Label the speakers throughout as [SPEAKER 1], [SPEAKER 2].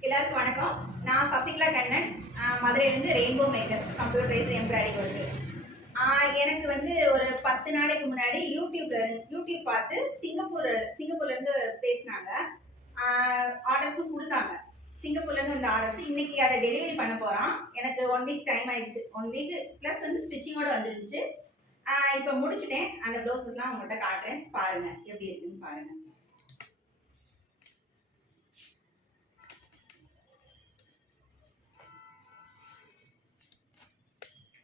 [SPEAKER 1] எல்லாருக்கும் வணக்கம். நான் சசிகலா கண்ணன். மதுரையிலேருந்து Rainbow Makers computerise embroidering work எனக்கு வந்து ஒரு பத்து நாளைக்கு முன்னாடி யூடியூப்ல இருந்து- யூடியூப் பார்த்து சிங்கப்பூர் சிங்கப்பூர்ல இருந்து பேசினாங்க. ஆர்டர்ஸும் கொடுத்தாங்க. சிங்கப்பூர்ல இருந்து வந்த ஆர்டர்ஸ் இன்னைக்கு அதை டெலிவரி பண்ண போறோம் எனக்கு ஒன் வீக் டைம் ஆயிடுச்சு. ஒன் வீக் ப்ளஸ் வந்து ஸ்டிச்சிங்கோட வந்துருந்துச்சு. இப்போ முடிச்சிட்டேன். அந்த ப்ளவுஸஸ்லாம் உங்கள்கிட்ட காட்டுறேன். பாருங்க. எப்படி இருக்குன்னு பாருங்க.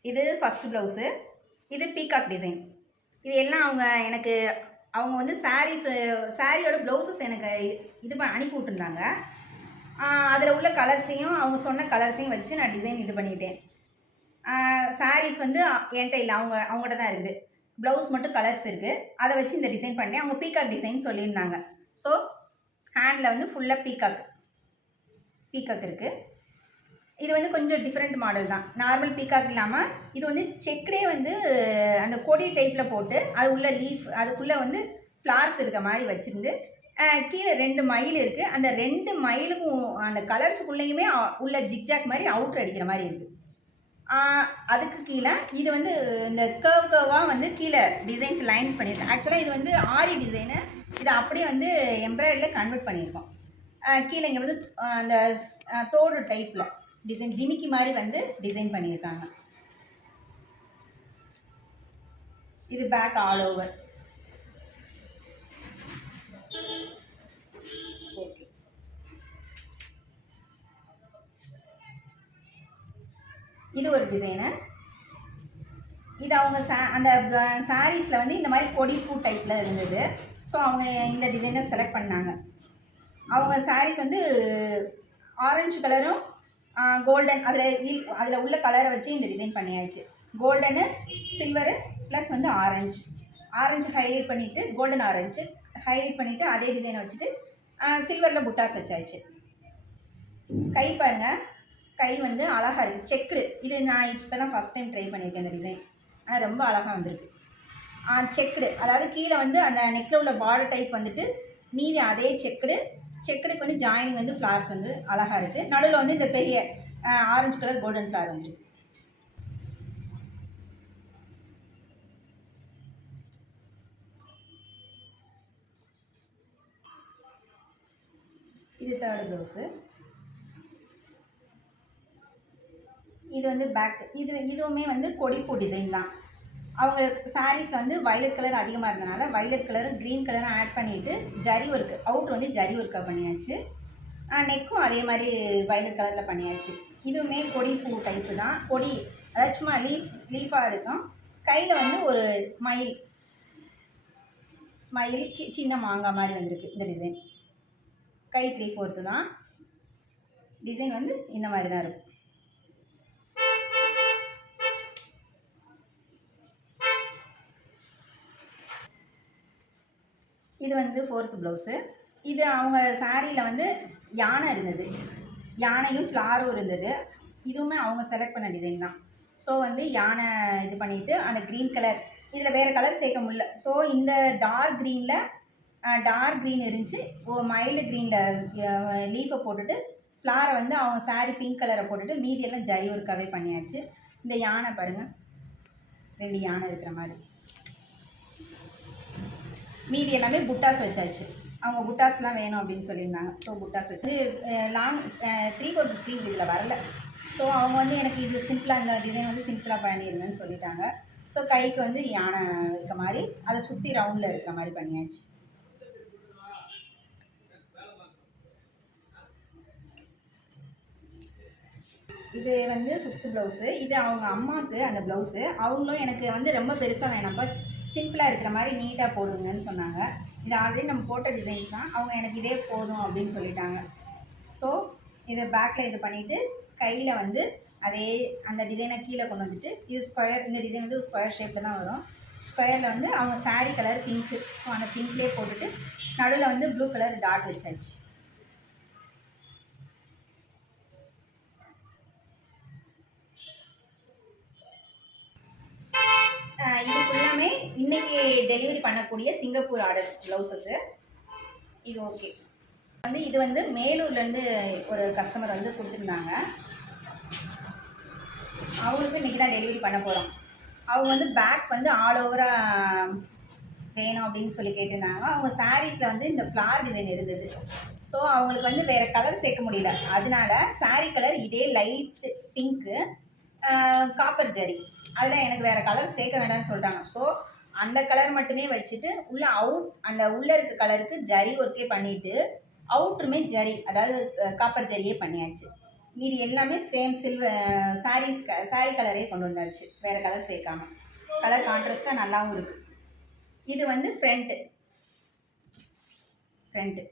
[SPEAKER 1] இது ஃபஸ்ட்டு ப்ளவுஸு இது பீகாக் டிசைன் இது எல்லாம் அவங்க எனக்கு அவங்க வந்து சாரீஸு சாரியோட ப்ளவுஸஸ் எனக்கு இது பண்ண அனுப்பி விட்டுருந்தாங்க. அதில் உள்ள கலர்ஸையும் அவங்க சொன்ன கலர்ஸையும் வச்சு நான் டிசைன் இது பண்ணிட்டேன். சாரீஸ் வந்து என்கிட்ட இல்லை அவங்க அவங்கள்ட்ட தான் இருக்குது. ப்ளவுஸ் மட்டும் கலர்ஸ் இருக்குது அதை வச்சு இந்த டிசைன் பண்ணேன். அவங்க பீகாக் டிசைன் சொல்லியிருந்தாங்க. ஸோ ஹேண்டில் வந்து ஃபுல்லாக பீகாக் பீகாக் இருக்குது இது வந்து கொஞ்சம் டிஃப்ரெண்ட் மாடல் தான். நார்மல் பீகாக் இல்லாமல் இது வந்து செக்டே வந்து அந்த கொடி டைப்பில் போட்டு அது உள்ள லீஃப் அதுக்குள்ளே வந்து ஃப்ளார்ஸ் இருக்க மாதிரி வச்சுருந்து கீழே ரெண்டு மயில் இருக்குது அந்த ரெண்டு மயிலுக்கும் அந்த கலர்ஸுக்குள்ளேயுமே உள்ள ஜிக்ஜாக் மாதிரி அவுட்ரு அடிக்கிற மாதிரி இருக்குது அதுக்கு கீழே இது வந்து இந்த கர்வ் கர்வாக வந்து கீழே டிசைன்ஸ் லைன்ஸ் பண்ணியிருக்கேன். ஆக்சுவலாக இது வந்து ஆரி டிசைனு இதை அப்படியே வந்து எம்ப்ராய்டரியில் கன்வெர்ட் பண்ணியிருக்கோம். கீழே இங்கே வந்து அந்த தோடு டைப்பில் டிசைன் ஜிமிக்கி மாதிரி வந்து டிசைன் பண்ணியிருக்காங்க. இது பேக் ஆல் ஓவர் ஓகே இது ஒரு டிசைனு இது அவங்க சா அந்த சாரீஸில் வந்து இந்த மாதிரி கொடிப்பூ டைப்பில் இருந்தது. ஸோ அவங்க இந்த டிசைனை செலக்ட் பண்ணாங்க. அவங்க சாரீஸ் வந்து ஆரஞ்சு கலரும் கோல்டன் அதில் அதில் உள்ள கலரை வச்சு இந்த டிசைன் பண்ணியாச்சு. கோல்டனு சில்வரு ப்ளஸ் வந்து ஆரஞ்சு ஆரஞ்சு ஹைலைட் பண்ணிவிட்டு கோல்டன் ஆரஞ்சு ஹைலைட் பண்ணிவிட்டு அதே டிசைனை வச்சுட்டு சில்வரில் புட்டாஸ் வச்சாச்சு. கை பாருங்கள் கை வந்து அழகாக இருக்குது செக்குடு. இது நான் இப்போ தான் ஃபஸ்ட் டைம் ட்ரை பண்ணியிருக்கேன் இந்த டிசைன் ஆனால் ரொம்ப அழகாக வந்திருக்கு. செக்குடு. அதாவது கீழே வந்து அந்த நெக்கில் உள்ள பார்டர் டைப் வந்துட்டு மீதி அதே செக்குடு செக்கடுக்கு வந்து ஜாயினிங் வந்து ஃப்ளார்ஸ் வந்து அழகாக இருக்குது நடுவில் வந்து இந்த பெரிய ஆரஞ்சு கலர் கோல்டன் ஃப்ளார் வந்துருக்கு இது தேர்ட் ப்ளவுஸு இது வந்து பேக் இது இதுவுமே வந்து கொடிப்பூ டிசைன் தான். அவங்க சாரீஸில் வந்து வயலட் கலர் அதிகமாக இருந்தனால வயலட் கலரும் க்ரீன் கலரும் ஆட் பண்ணிவிட்டு ஜரி ஒர்க்கு அவுட் வந்து ஜரி ஒர்க்காக பண்ணியாச்சு. நெக்கும் அதே மாதிரி வயலட் கலரில் பண்ணியாச்சு. இதுவுமே கொடி பூ டைப்பு தான். கொடி அதாவது சும்மா லீஃப் லீஃபாக இருக்கும். கையில் வந்து ஒரு மயில். மயில் கி- சின்ன மாங்காய் மாதிரி வந்திருக்கு இந்த டிசைன் கை த்ரீ ஃபோர்த்து தான். டிசைன் வந்து இந்த மாதிரி தான் இருக்கும். இது வந்து ஃபோர்த்து ப்ளவுஸு இது அவங்க சாரியில் வந்து யானை இருந்தது. யானையும் ஃப்ளாரும் இருந்தது. இதுவுமே அவங்க செலக்ட் பண்ண டிசைன் தான். ஸோ வந்து யானை இது பண்ணிவிட்டு அந்த க்ரீன் கலர் இதில் வேறு கலர் சேர்க்க முடியல. ஸோ இந்த டார்க் க்ரீனில் டார்க் க்ரீன் இருந்துச்சு. ஓ மைல்டு க்ரீனில் லீஃபை போட்டுட்டு ஃப்ளாரை வந்து அவங்க சாரி பிங்க் கலரை போட்டுட்டு மீதி எல்லாம் ஜரி ஒர்க்காகவே பண்ணியாச்சு. இந்த யானை பாருங்கள் ரெண்டு யானை இருக்கிற மாதிரி. மீதி எல்லாமே புட்டாஸ் வச்சாச்சு. அவங்க புட்டாஸ்லாம் வேணும் அப்படின்னு சொல்லியிருந்தாங்க. ஸோ புட்டாஸ் வச்சு லாங் த்ரீ ஃபோர்த் ஸ்லீவ் இதில் வரல. ஸோ அவங்க வந்து எனக்கு இது சிம்பிளாக இந்த டிசைன் வந்து சிம்பிளாக பண்ணிடுங்கன்னு சொல்லிட்டாங்க. ஸோ கைக்கு வந்து யானை இருக்க மாதிரி அதை சுற்றி ரவுண்டில் இருக்கிற மாதிரி பண்ணியாச்சு. இது வந்து ஃபிஃப்த் ப்ளவுஸு இது அவங்க அம்மாவுக்கு அந்த ப்ளவுஸு அவங்களும் எனக்கு வந்து ரொம்ப பெருசாக வேணாம்ப்பா சிம்பிளாக இருக்கிற மாதிரி நீட்டாக போடுங்கன்னு சொன்னாங்க. இது ஆல்ரெடி நம்ம போட்ட டிசைன்ஸ் தான். அவங்க எனக்கு இதே போதும் அப்படின்னு சொல்லிட்டாங்க. ஸோ இதை பேக்கில் இது பண்ணிவிட்டு கையில் வந்து அதே அந்த டிசைனை கீழே கொண்டு வந்துட்டு இது ஸ்கொயர் இந்த டிசைன் வந்து ஸ்கொயர் ஷேப்பில் தான் வரும். ஸ்கொயரில் வந்து அவங்க சாரீ கலர் பிங்க்கு ஸோ அந்த பிங்க்லேயே போட்டுட்டு நடுவில் வந்து ப்ளூ கலர் டாட் வச்சாச்சு. இது ஃபுல்லாமே இன்னைக்கு டெலிவரி பண்ணக்கூடிய சிங்கப்பூர் ஆர்டர்ஸ் ப்ளவுசஸ்ஸு இது ஓகே வந்து இது வந்து மேலூர்லேருந்து ஒரு கஸ்டமர் வந்து கொடுத்துருந்தாங்க. அவங்களுக்கு இன்றைக்கி தான் டெலிவரி பண்ண போகிறோம் அவங்க வந்து பேக் வந்து ஆல் ஓவராக வேணும் அப்படின்னு சொல்லி கேட்டிருந்தாங்க. அவங்க சாரீஸில் வந்து இந்த ஃப்ளார் டிசைன் இருந்தது. ஸோ அவங்களுக்கு வந்து வேறு கலர் சேர்க்க முடியல. அதனால சாரீ கலர் இதே லைட் பிங்க்கு காப்பர் ஜரி அதில் எனக்கு வேறு கலர் சேர்க்க வேண்டாம்னு சொல்லிட்டாங்க. ஸோ அந்த கலர் மட்டுமே வச்சுட்டு உள்ள அவுட் அந்த உள்ளே இருக்க கலருக்கு ஜரி ஒர்க்கே பண்ணிவிட்டு அவுட்ருமே ஜரி அதாவது காப்பர் ஜரியே பண்ணியாச்சு. மீதி எல்லாமே சேம் சில்வர் சாரீஸ் க சாரீ கலரே கொண்டு வந்தாச்சு. வேறு கலர் சேர்க்காம. கலர் கான்ட்ராஸ்ட்டாக நல்லாவும் இருக்குது இது வந்து ஃப்ரண்ட்டு ஃப்ரண்ட்டு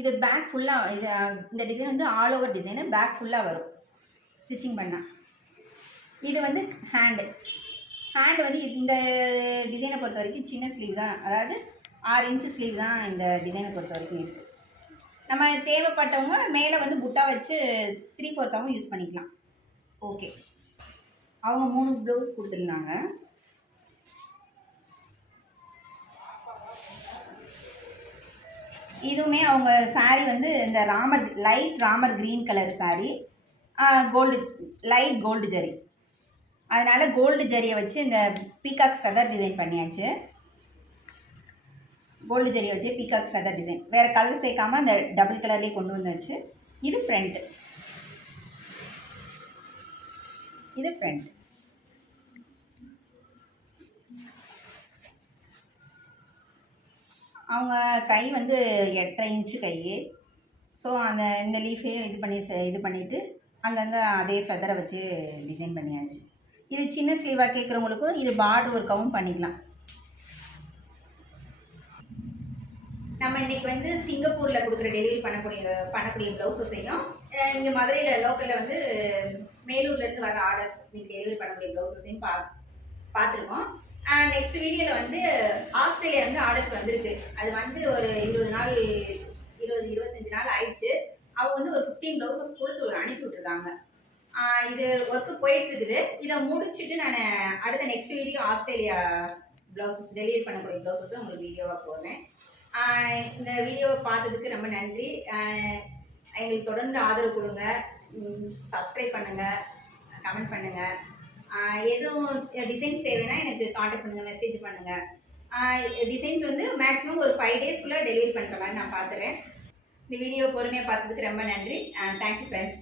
[SPEAKER 1] இது பேக் ஃபுல்லாக இது இந்த டிசைன் வந்து ஆல் ஓவர் டிசைனு பேக் ஃபுல்லாக வரும். ஸ்டிச்சிங் பண்ணால் இது வந்து ஹேண்டு ஹேண்டு வந்து இந்த டிசைனை பொறுத்த வரைக்கும் சின்ன ஸ்லீவ் தான். அதாவது ஆறு இன்ச்சு ஸ்லீவ் தான் இந்த டிசைனை பொறுத்த வரைக்கும் இருக்குது நம்ம தேவைப்பட்டவங்க மேலே வந்து புட்டா வச்சு த்ரீ ஃபோர்த்தாகவும் யூஸ் பண்ணிக்கலாம். ஓகே அவங்க மூணு ப்ளவுஸ் கொடுத்துருந்தாங்க. இதுவுமே அவங்க saree வந்து இந்த Ramar light Ramar green colour saree gold light gold zari. அதனால் கோல்டு ஜரியை வச்சு இந்த பீகாக் ஃபெதர் டிசைன் பண்ணியாச்சு. கோல்டு ஜரியை வச்சு பீகாக் ஃபெதர் டிசைன் வேறு கலர் சேர்க்காம அந்த டபுள் கலர்லேயே கொண்டு வந்தாச்சு இது ஃப்ரண்ட்டு இது ஃப்ரண்ட் அவங்க கை வந்து எட்டரை இன்ச்சு கை. ஸோ அந்த இந்த லீஃபையும் இது பண்ணி செ- இது பண்ணிவிட்டு அங்கங்கே அதே ஃபெதரை வச்சு டிசைன் பண்ணியாச்சு. இது சின்ன ஸ்லீவாக கேட்குறவங்களுக்கும் இது பார்டர் ஒர்க்காகவும் பண்ணிக்கலாம். நம்ம இன்னைக்கு வந்து சிங்கப்பூரில் கொடுக்குற டெலிவரி பண்ணக்கூடிய பண்ணக்கூடிய ப்ளவுஸஸையும் இங்கே மதுரையில் லோக்கலில் வந்து மேலூர்லேருந்து வர ஆர்டர்ஸ் இன்னைக்கு டெலிவரி பண்ணக்கூடிய ப்ளவுஸஸையும் பா பார்த்துருக்கோம். நெக்ஸ்ட் வீடியோவில் வந்து ஆஸ்திரேலியா வந்து ஆர்டர்ஸ் வந்திருக்கு. அது வந்து ஒரு இருபது நாள் இருபது இருபத்தஞ்சு நாள் ஆயிடுச்சு. அவங்க வந்து ஒரு ஃபிஃப்டீன் ப்ளவுசஸ் கொடுத்து அனுப்பி விட்ருக்காங்க இது ஒர்க்கு போயிட்டு இருக்குது இதை முடிச்சுட்டு நான் அடுத்த next video Australia blouses delivery பண்ணக்கூடிய ப்ளவுசஸும் உங்களுக்கு வீடியோவாக போடுறேன். இந்த வீடியோவை பார்த்ததுக்கு ரொம்ப நன்றி. எங்களுக்கு தொடர்ந்து ஆதரவு கொடுங்க. சப்ஸ்கிரைப் பண்ணுங்கள் கமெண்ட் பண்ணுங்கள் எதுவும் டிசைன்ஸ் தேவைன்னா எனக்கு காண்டாக்ட் பண்ணுங்கள் மெசேஜ் பண்ணுங்கள் டிசைன்ஸ் வந்து மேக்ஸிமம் ஒரு ஃபைவ் டேஸ்க்குள்ளே டெலிவரி பண்ணுற மாதிரி நான் பார்த்துறேன் இந்த வீடியோ பொறுமையாக பார்த்ததுக்கு ரொம்ப நன்றி. Thank you friends